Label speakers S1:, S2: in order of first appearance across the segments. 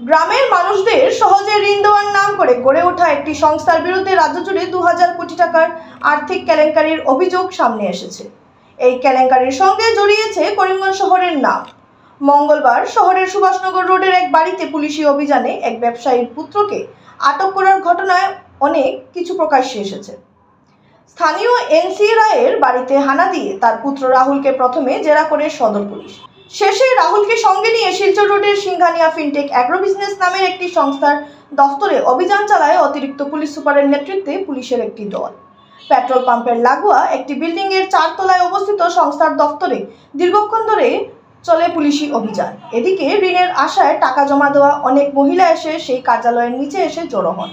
S1: গ্রামের মানুষদের সহজে ঋণ দেওয়ার নাম করে গড়ে ওঠা একটি সংস্থার বিরুদ্ধে রাজ্য জুড়ে দু হাজার কোটি টাকার আর্থিক কেলেঙ্কারির অভিযোগ সামনে এসেছে। এই কেলেঙ্কারির সঙ্গে জড়িয়েছে করিমগঞ্জ শহরের নাম। মঙ্গলবার শহরের সুভাষনগর রোডের এক বাড়িতে পুলিশি অভিযানে এক ব্যবসায়ীর পুত্রকে আটক করার ঘটনায় অনেক কিছু প্রকাশ্যে এসেছে। স্থানীয় এনসি রায়ের বাড়িতে হানা দিয়ে তার পুত্র রাহুলকে প্রথমে জেরা করে সদর পুলিশ। শেষে রাহুলকে সঙ্গে নিয়ে শিলচর রোডের সিংহানিয়া ফিনটেক অ্যাগ্রো বিজনেস নামের একটি সংস্থার দফতরে অভিযান চালায় অতিরিক্ত পুলিশ সুপারের নেতৃত্বে পুলিশের একটি দল। পেট্রোল পাম্পের লাগোয়া একটি বিল্ডিং এর চারতলায় অবস্থিত সংস্থার দফতরে দীর্ঘক্ষণ ধরে চলে পুলিশি অভিযান। এদিকে ঋণের আশায় টাকা জমা দেওয়া অনেক মহিলা এসে সেই কার্যালয়ের নিচে এসে জড়ো হন।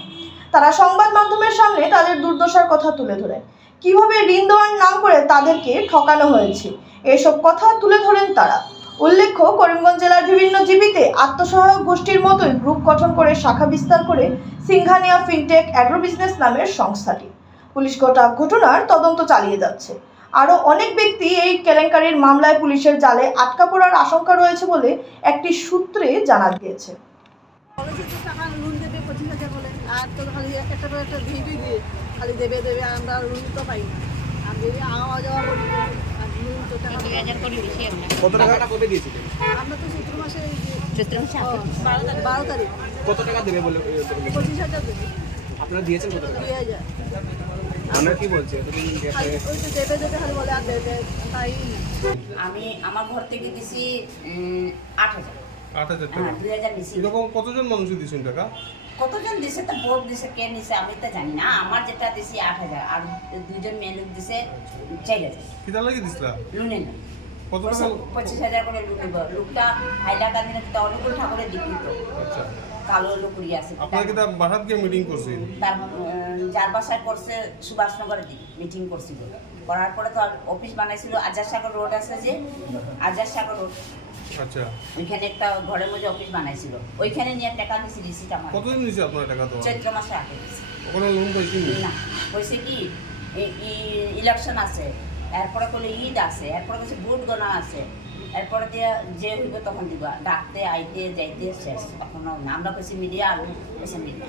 S1: তারা সংবাদ মাধ্যমের সামনে তাদের দুর্দশার কথা তুলে ধরেন কীভাবে ঋণ দেওয়ার নাম করে তাদেরকে ঠকানো হয়েছে? এসব কথা তুলে ধরেন তারা। উল্লেখ্য, করিমগঞ্জ জেলার বিভিন্ন জীবিতে আত্মসহায়ক গোষ্ঠীর মতোই গ্রুপ গঠন করে শাখা বিস্তার করে সিংহানিয়া ফিনটেক অ্যাগ্রো বিজনেস নামের সংস্থাটি। পুলিশ গোটা ঘটনার তদন্ত চালিয়ে যাচ্ছে। আরও অনেক ব্যক্তি এই কেলেঙ্কারির মামলায় পুলিশের জালে আটকা পড়ার আশঙ্কা রয়েছে বলে একটি সূত্রে জানা গিয়েছে।
S2: আর তো খালি এক একটা একটা দিয়ে খালি দেবে দেবে, আমরা লোন তো পাই না। যদি আওয়া যাওয়া করি।
S3: কত টাকাটা কবে দিয়েছিলেন
S2: আমরা তো চৈত্র মাসে
S4: চৈত্র মাসে
S2: বারো তারিখ। বারো তারিখ।
S3: কত টাকা দেবে বলে
S2: পঁচিশ হাজার দেবে।
S3: আপনারা দিয়েছেন কত টাকা?
S2: দুই হাজার
S3: আমরা কি বলছি?
S4: আমি আমার ঘর থেকে দিছি আট হাজার।
S5: আট হাজার
S4: হ্যাঁ
S5: টাকা। এরকম কতজন মানুষই দিয়েছেন টাকা?
S4: কতজন দিছে? তো বোর্ড দিছে কে নিছে আমি তো জানি না। আমার যেটা দিছি আট হাজার আর দুজন মেয়ে লোক দিছে চার হাজার।
S5: কিতা লাগি দিছিলা?
S4: লুনে না।
S5: কত টাকা?
S4: পঁচিশ হাজার করে লুন নিব লোকটা হাইলাকান্দিনে তো অনুকূল ঠাকুরের দীক্ষিত
S5: আচ্ছা।
S4: কালো লোকুরি আছে।
S5: আপনার কিতা বাসাত গিয়ে মিটিং করছে?
S4: তার যার বাসায় করছে সুভাষনগরে মিটিং করছিল। করার পরে তো অফিস বানাইছিল আজাদ সাগর রোড আছে যে আজাদ সাগর রোড
S5: আচ্ছা।
S4: ওইখানে একটা ঘরের মধ্যে অফিস বানাইছিল। ওইখানে নিয়ে টাকা দিছি রিসিট আমার।
S5: কতদিন দিয়েছে আপনার টাকা তো
S4: চৈত্র মাসে আগে
S5: ওখানে লোন পাইছি
S4: না? হয়েছে কি ইলেকশন আছে। এরপরে ঈদ আছে এরপরে ভোট আছে। এরপরে দিয়ে যে হইব তখন দিব। ডাকতে আইতে যাইতে শেষ। এখনও আমরা কইছি মিডিয়া আর কইছে মিডিয়া